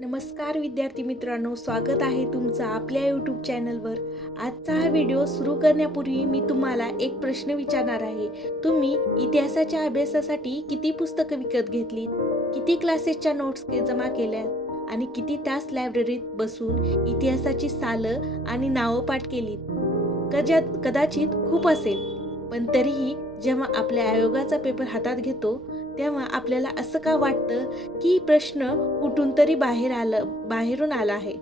नमस्कार विद्यार्थी मित्रांनो, स्वागत आहे तुमचं आपल्या यूट्यूब चॅनलवर. आजचा हा व्हिडिओ सुरू करण्यापूर्वी मी तुम्हाला एक प्रश्न विचारणार आहे. तुम्ही इतिहासाच्या अभ्यासासाठी किती पुस्तकं विकत घेतलीत, किती क्लासेसच्या नोट्स जमा केल्यात आणि किती तास लायब्ररीत बसून इतिहासाची सालं आणि नावं पाठ केलीत? कदाचित खूप असेल, पण तरीही जेव्हा आपल्या आयोगाचा पेपर हातात घेतो तेव्हा आपल्याला असं का वाटतं की प्रश्न कुठून तरी बाहेरून आला आहे.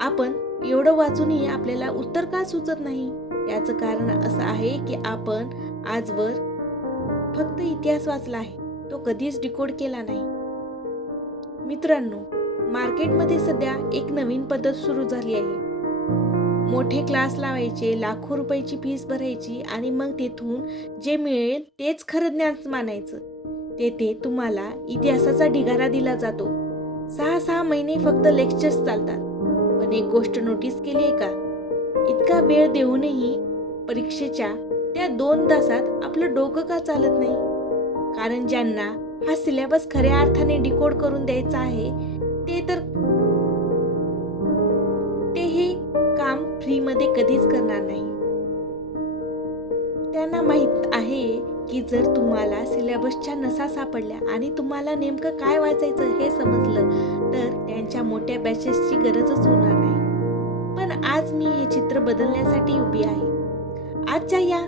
आपण एवढं वाचूनही आपल्याला उत्तर का सुचत नाही? याचं कारण असं आहे की आपण आजवर फक्त इतिहास वाचला आहे, तो कधीच डिकोड केला नाही. मित्रांनो, मार्केटमध्ये सध्या एक नवीन पद्धत सुरू झाली आहे. मोठे क्लास लावायचे, लाखो रुपयाची फीस भरायची आणि मग तेथून जे मिळेल तेच खरं ज्ञान मानायचं. तेथे तुम्हाला इतिहासाचा ढिगारा दिला जातो. 6 महिने फक्त लेक्चर्स चालतात. पण एक गोष्ट नोटीस केली आहे का? इतका वेळ देऊनही परीक्षेच्या त्या 2 तासात आपलं डोकं का चालत नाही? कारण ज्यांना हा सिलेबस खऱ्या अर्थाने डिकोड करून द्यायचा आहे ते हे काम फ्रीमध्ये कधीच करणार नाही. त्यांना माहित आहे की जर तुम्हाला सिलेबसच्या नसा सापडल्या आणि तुम्हाला नेमकं काय वाचायचं हे समजलं तर त्यांच्या मोठ्या बॅचेसची गरजच होणार नाही. पण आज मी हे चित्र बदलण्यासाठी उभी आहे. आजच्या या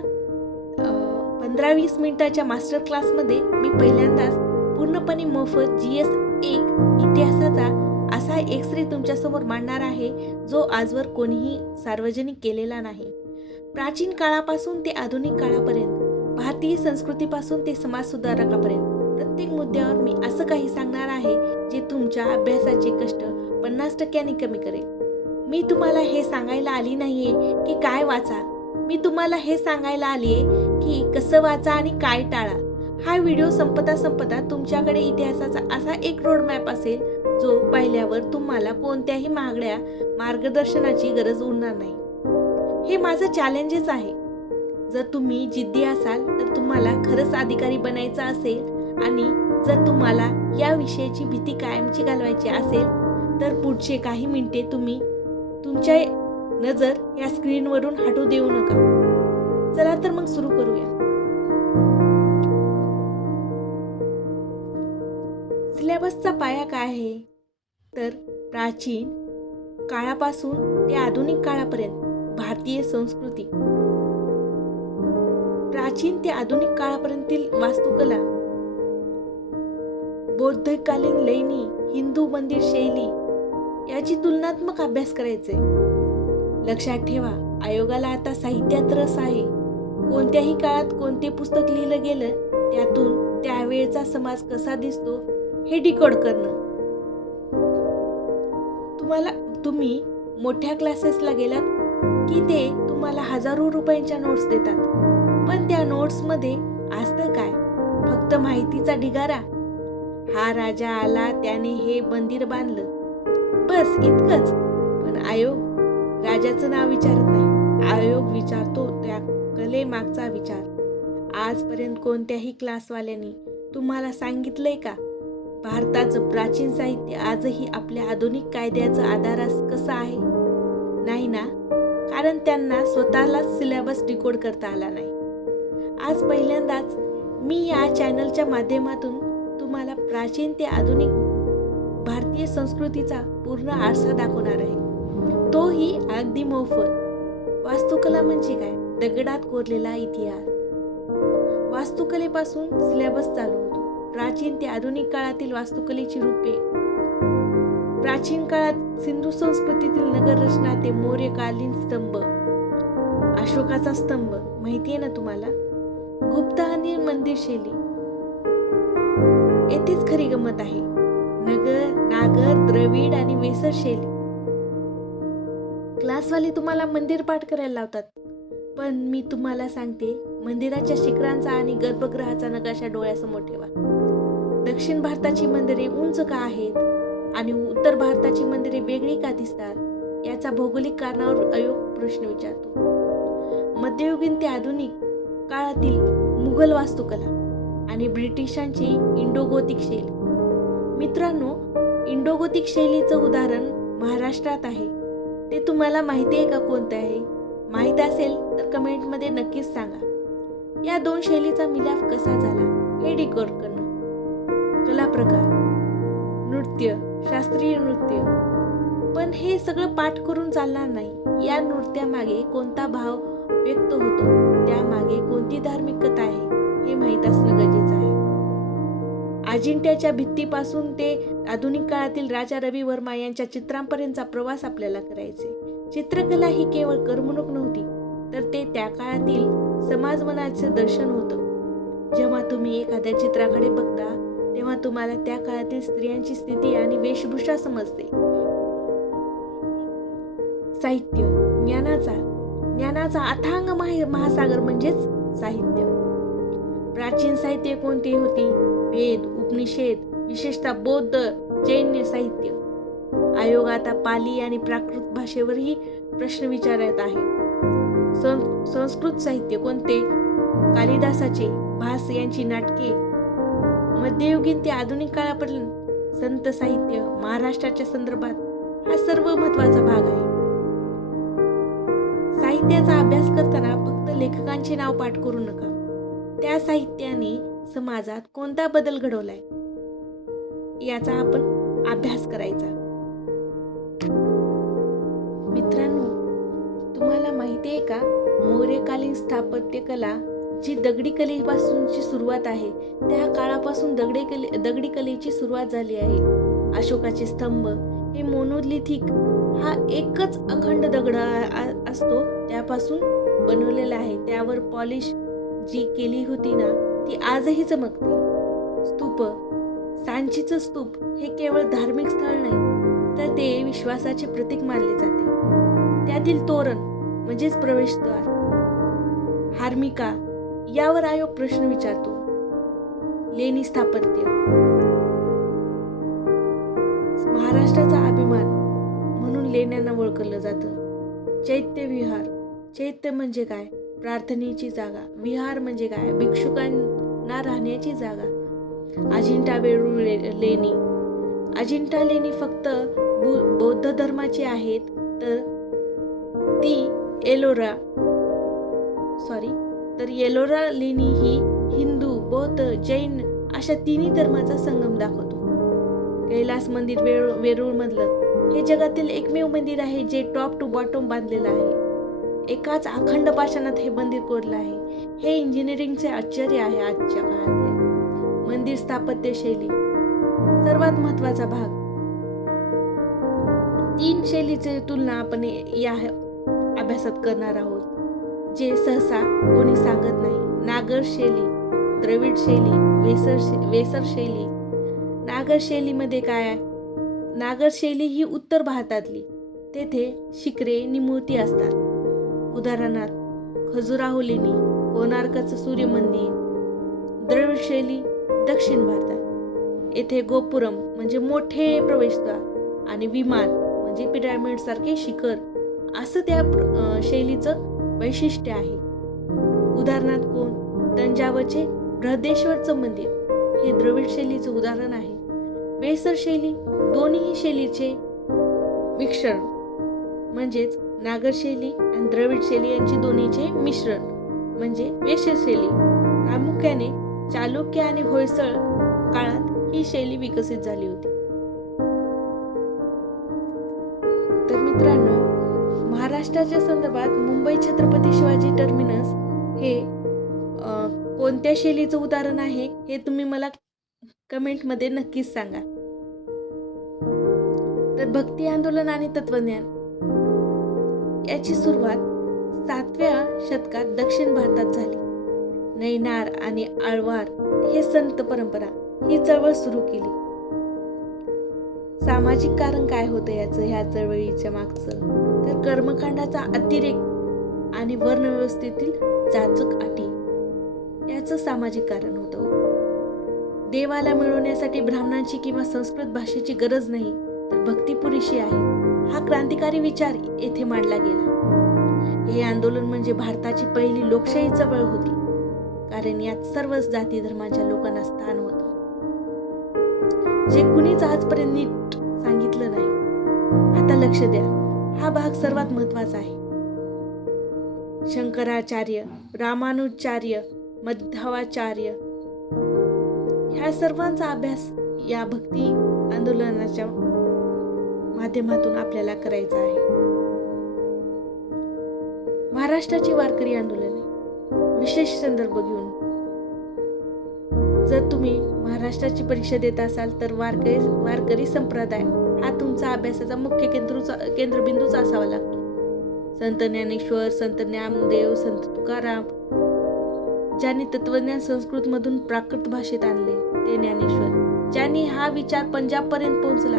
15-20 मिनिटाच्या मास्टर क्लासमध्ये मी पहिल्यांदाच पूर्णपणे मोफत GS1 इतिहासाचा असा एक्स-रे तुमच्यासमोर मांडणार आहे जो आजवर कोणीही सार्वजनिक केलेला नाही. प्राचीन काळापासून ते आधुनिक काळापर्यंत, भारतीय संस्कृतीपासून ते समाजसुधारकापर्यंत प्रत्येक मुद्द्यावर मी असं काही सांगणार आहे जे तुमच्या अभ्यासाचे कष्ट 50% कमी करेल. मी तुम्हाला हे सांगायला आली नाहीये की काय वाचा, मी तुम्हाला हे सांगायला आलीये की कसं वाचा आणि काय टाळा. हा व्हिडिओ संपता तुमच्याकडे इतिहासाचा असा एक रोड मॅप असेल जो पाहिल्यावर तुम्हाला कोणत्याही महागड्या मार्गदर्शनाची गरज उरणार नाही. हे माझं चॅलेंजच आहे. जर तुम्ही जिद्दी असाल तर तुम्हाला खरंच अधिकारी बनायचं असेल आणि जर तुम्हाला या विषयाची भीती कायमची घालवायची असेल तर पुढचे काही मिनिटे तुम्ही तुमच्या नजर या स्क्रीनवरून हटू देऊ नका. चला तर मग सुरू करूया. सिलेबसचा पाया काय आहे? तर प्राचीन काळापासून ते आधुनिक काळापर्यंत भारतीय संस्कृती, प्राचीन ते आधुनिक काळापर्यंतील वास्तुकला, बौद्धकालीन लेणी, हिंदू मंदिर शैली याची तुलनात्मक अभ्यास करायचे. लक्षात ठेवा, आयोगाला आता साहित्यात रस आहे. कोणत्याही काळात कोणते पुस्तक लिहिलं गेलं त्यातून त्यावेळचा समाज कसा दिसतो हे डिकोड करणं. तुम्ही मोठ्या क्लासेसला गेलात की ते तुम्हाला हजारो रुपयांच्या नोट्स देतात, पण त्या नोट्समध्ये असतं काय? फक्त माहितीचा ढिगारा. हा राजा आला, त्याने हे मंदिर बांधलं, बस इतकंच. पण आयोग राजाचं नाव विचारत नाही. आयोग विचारतो त्या कलेमागचा विचार. आजपर्यंत कोणत्याही क्लासवाल्यांनी तुम्हाला सांगितलंय का भारताचं प्राचीन साहित्य आजही आपल्या आधुनिक कायद्याचा आधार कसं आहे? नाही ना, कारण त्यांना स्वतःलाच सिलेबस डिकोड करता आला नाही. आज पहिल्यांदाच मी या चॅनलच्या माध्यमातून तुम्हाला प्राचीन ते आधुनिक भारतीय संस्कृतीचा पूर्ण आरसा दाखवणार आहे, तोही अगदी मोफत. वास्तुकला म्हणजे काय? दगडात कोरलेला इतिहास. वास्तुकलेपासून सिलेबस चालू होतो. प्राचीन ते आधुनिक काळातील वास्तुकलेची रूपे. प्राचीन काळात सिंधू संस्कृतीतील नगररचना ते मौर्यकालीन स्तंभ, अशोकाचा स्तंभ माहितीये ना तुम्हाला, गुप्त आणि मंदिर शैली. येथेच खरी गंमत आहे. नागर, द्रविड आणि वेसर शैली. क्लासवाले तुम्हाला मंदिर पाठ करायला लावतात, पण मी तुम्हाला सांगते, मंदिराच्या शिखरांचा आणि गर्भगृहाचा नकाशा डोळ्यासमोर ठेवा. दक्षिण भारताची मंदिरे उंच का आहेत आणि उत्तर भारताची मंदिरे वेगळी का दिसतात याचा भौगोलिक कारणावर आयोग प्रश्न विचारतो. मध्ययुगीन ते आधुनिक काळातील मुघल वास्तुकला आणि ब्रिटिशांची इंडो गोथिक शैली. मित्रांनो, इंडोगोथिक शैलीचं उदाहरण महाराष्ट्रात आहे. ते तुम्हाला माहिती आहे का कोणतं आहे? माहीत असेल तर कमेंटमध्ये नक्कीच सांगा. या दोन शैलीचा मिलाप कसा झाला हे डिकोड करणं. कला प्रकार: नृत्य, शास्त्रीय नृत्य. पण हे सगळं पाठ करून चालणार नाही. या नृत्यामागे कोणता भाव व्यक्त होतो, त्यामागे कोणती धार्मिक कथा आहे हे माहीत असणं गरजेचं आहे. अजिंठ्याच्या भित्तीपासून ते आधुनिक काळातील राजा रवी वर्मा यांच्या चित्रांपर्यंतचा प्रवास आपल्याला करायचे. चित्रकला ही केवळ करमणूक नव्हती, तर ते त्या काळातील समाजमनाचं दर्शन होतं. जेव्हा तुम्ही एखाद्या चित्राकडे बघता तेव्हा तुम्हाला त्या काळातील स्त्रियांची स्थिती आणि वेशभूषा समजते. साहित्य: ज्ञानाचा अथांग महासागर म्हणजेच साहित्य. प्राचीन साहित्य कोणती होती? वेद, उपनिषद, विशेषतः बौद्ध, जैन साहित्य. आयोग आता पाली आणि प्राकृत भाषेवरही प्रश्न विचारत आहे. संस्कृत साहित्य कोणते? कालिदासाचे, भास यांची नाटके. मध्ययुगीन ते आधुनिक काळापर्यंत संत साहित्य. महाराष्ट्राच्या संदर्भात हा सर्व महत्वाचा भाग आहे. साहित्याचा अभ्यास करताना फक्त लेखकांचे नाव पाठ करू नका. त्या साहित्याने समाजात कोणता बदल घडवलाय याचा आपण अभ्यास करायचा. मित्रांनो, तुम्हाला माहिती आहे का, मौर्यकालीन स्थापत्य कला जी दगडी कलेपासूनची सुरुवात आहे, त्या काळापासून दगडी कलेची सुरुवात झाली आहे. अशोकाचे स्तंभ हे मोनोलिथिक, हा एकच अखंड दगड असतो त्यापासून बनवलेला आहे. त्यावर पॉलिश जी केली होती ना, ती आजही चमकते. स्तूप: सांचीचं स्तूप हे केवळ धार्मिक स्थळ नाही, तर ते विश्वासाचे प्रतीक मानले जाते. त्यातील तोरण म्हणजेच प्रवेशद्वार. हार्मिका यावर आयोग प्रश्न विचारतो. लेणी स्थापत्य: महाराष्ट्राचा अभिमान म्हणून लेण्यांना ओळखलं जातं. चैत्य विहार: चैत्य म्हणजे काय? प्रार्थनेची जागा. विहार म्हणजे काय? भिक्षुकांना राहण्याची जागा. अजिंठा वेरूळ लेणी: अजिंठा लेणी फक्त बौद्ध धर्माची आहेत, तर एलोरा लेणी ही हिंदू, बौद्ध, जैन अशा तिन्ही धर्माचा संगम दाखवतो. कैलास मंदिर वेरूळ मधलं हे जगातील एकमेव मंदिर आहे जे टॉप टू बॉटम बांधलेलं आहे. एकाच अखंड पाषाणात हे मंदिर कोरलं आहे. हे इंजिनिअरिंगचे आश्चर्य आहे आजच्या काळातले. मंदिर स्थापत्य शैली सर्वात महत्वाचा भाग. 3 शैलीची तुलना आपण या अभ्यासात करणार आहोत, जे सहसा कोणी सांगत नाही. नागर शैली, द्रविड शैली, वेसर शैली. नागर शैलीमध्ये काय आहे? नागर शैली ही उत्तर भारतातली. तेथे शिखरे नि मूर्ती असतात. उदाहरणार्थ खजुराहो लेणी, कोणार्कचं सूर्य मंदिर. द्रविड शैली दक्षिण भारतात. येथे गोपुरम म्हणजे मोठे प्रवेशद्वार आणि विमान म्हणजे पिरॅमिड सारखे शिखर असं त्या शैलीचं वैशिष्ट्य आहे. उदाहरणार्थ तंजावरचे बृहदेश्वरचं मंदिर हे द्रविड शैलीचं उदाहरण आहे. वेसर शैली दोन्ही शैलीचे मिश्रण म्हणजेच नागर शैली आणि द्रविड शैली यांची दोन्हीचे मिश्रण म्हणजे वेसर शैली. प्रामुख्याने चालुक्य आणि होयसळ काळात ही शैली विकसित झाली होती. तर मित्रांनो, महाराष्ट्राच्या संदर्भात मुंबई छत्रपती शिवाजी टर्मिनस हे कोणत्या शैलीचं उदाहरण आहे हे तुम्ही मला कमेंटमध्ये नक्कीच सांगा. तर भक्ती आंदोलन आणि तत्वज्ञान याची सुरुवात 7व्या शतकात दक्षिण भारतात झाली. नैनार आणि आळवार हे संत परंपरा ही चळवळ सुरू केली. सामाजिक कारण काय होतं ह्या चळवळीच्या मागचं? तर कर्मकांडाचा अतिरेक आणि वर्णव्यवस्थेतील जाचक अटी याचं सामाजिक कारण होतं. देवाला मिळवण्यासाठी ब्राह्मणांची किंवा संस्कृत भाषेची गरज नाही, तर भक्ती पुरेशी आहे. हा क्रांतिकारी विचार येथे मांडला गेला. हे आंदोलन म्हणजे भारताची पहिली लोकशाही चळवळ होती, कारण यात सर्वच जाती धर्माच्या लोकांना स्थान होतं. जे कुणीच आजपर्यंत नीट सांगितलं नाही. आता लक्ष द्या, हा भाग सर्वात महत्वाचा आहे. शंकराचार्य, रामानुजाचार्य, मध्वाचार्य ह्या सर्वांचा अभ्यास या भक्ती आंदोलनाच्या माध्यमातून आपल्याला करायचा आहे. महाराष्ट्राची वारकरी आंदोलने विशेष संदर्भ घेऊन. जर तुम्ही महाराष्ट्राची परीक्षा देत असाल तर वारकरी संप्रदाय हा तुमचा अभ्यासाचा मुख्य केंद्रबिंदूच असावा लागतो. संत ज्ञानेश्वर, संत नामदेव, संत तुकाराम ज्यांनी तत्वज्ञान संस्कृत मधून प्राकृत भाषेत आणले ते ज्ञानेश्वर. ज्यांनी हा विचार पंजाब पर्यंत पोहोचला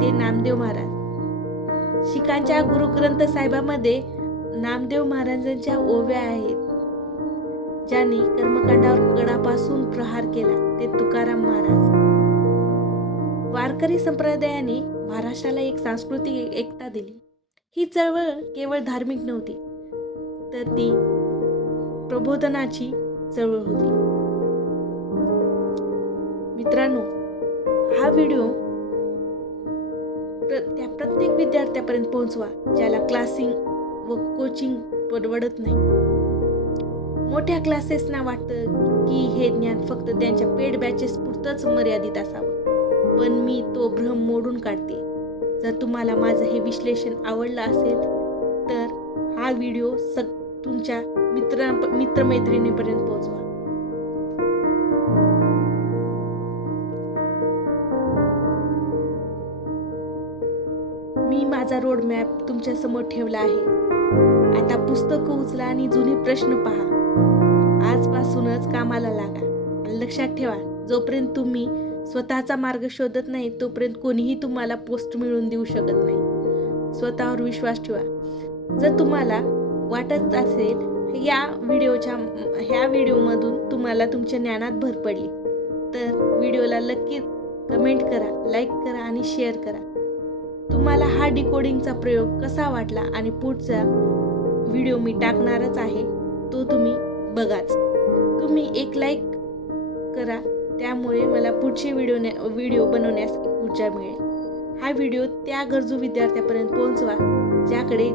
ते नामदेव महाराज. शीखांच्या गुरु ग्रंथ साहेबामध्ये नामदेव महाराजांच्या ओव्या आहेत. ज्यांनी कर्मकांडावर कडापासून प्रहार केला ते तुकाराम महाराज. वारकरी संप्रदायाने महाराष्ट्राला एक सांस्कृतिक एकता दिली. ही चळवळ केवळ धार्मिक नव्हती, तर ती प्रबोधनाची चळवळ होती. मित्रांनो, हा व्हिडिओ त्या प्रत्येक विद्यार्थ्यापर्यंत पोहोचवा ज्याला क्लासिंग व कोचिंग परवडत नाही. मोठ्या क्लासेसना वाटतं की हे ज्ञान फक्त त्यांच्या पेड बॅचेस पुरतच मर्यादित असावं, पण मी तो भ्रम मोडून काढते. जर तुम्हाला माझं हे विश्लेषण आवडलं असेल तर हा व्हिडिओ तुमच्या मित्रमैत्रिणीपर्यंत पोहोचवा. मी माझा रोड मॅप तुमच्या समोर ठेवला आहे. आता पुस्तकं उचला आणि जुने प्रश्न पहा. आजपासूनच कामाला लागा. लक्षात ठेवा, जोपर्यंत तुम्ही स्वतःचा मार्ग शोधत नाही तोपर्यंत कोणीही तुम्हाला पोस्ट मिळवून देऊ शकत नाही. स्वतःवर विश्वास ठेवा. जर तुम्हाला वाटत असेल ह्या व्हिडिओमधून तुम्हाला तुमच्या ज्ञानात भर पडली तर व्हिडिओला नक्की कमेंट करा, लाईक करा आणि शेअर करा. तुम्हाला हा डिकोडिंगचा प्रयोग कसा वाटला आणि पुढचा व्हिडिओ मी टाकणारच आहे तो तुम्ही बघाच. तुम्ही एक लाईक करा, त्यामुळे मला पुढचे व्हिडिओ बनवण्यास ऊर्जा मिळेल. हा व्हिडिओ त्या गरजू विद्यार्थ्यापर्यंत पोहोचवा ज्याकडे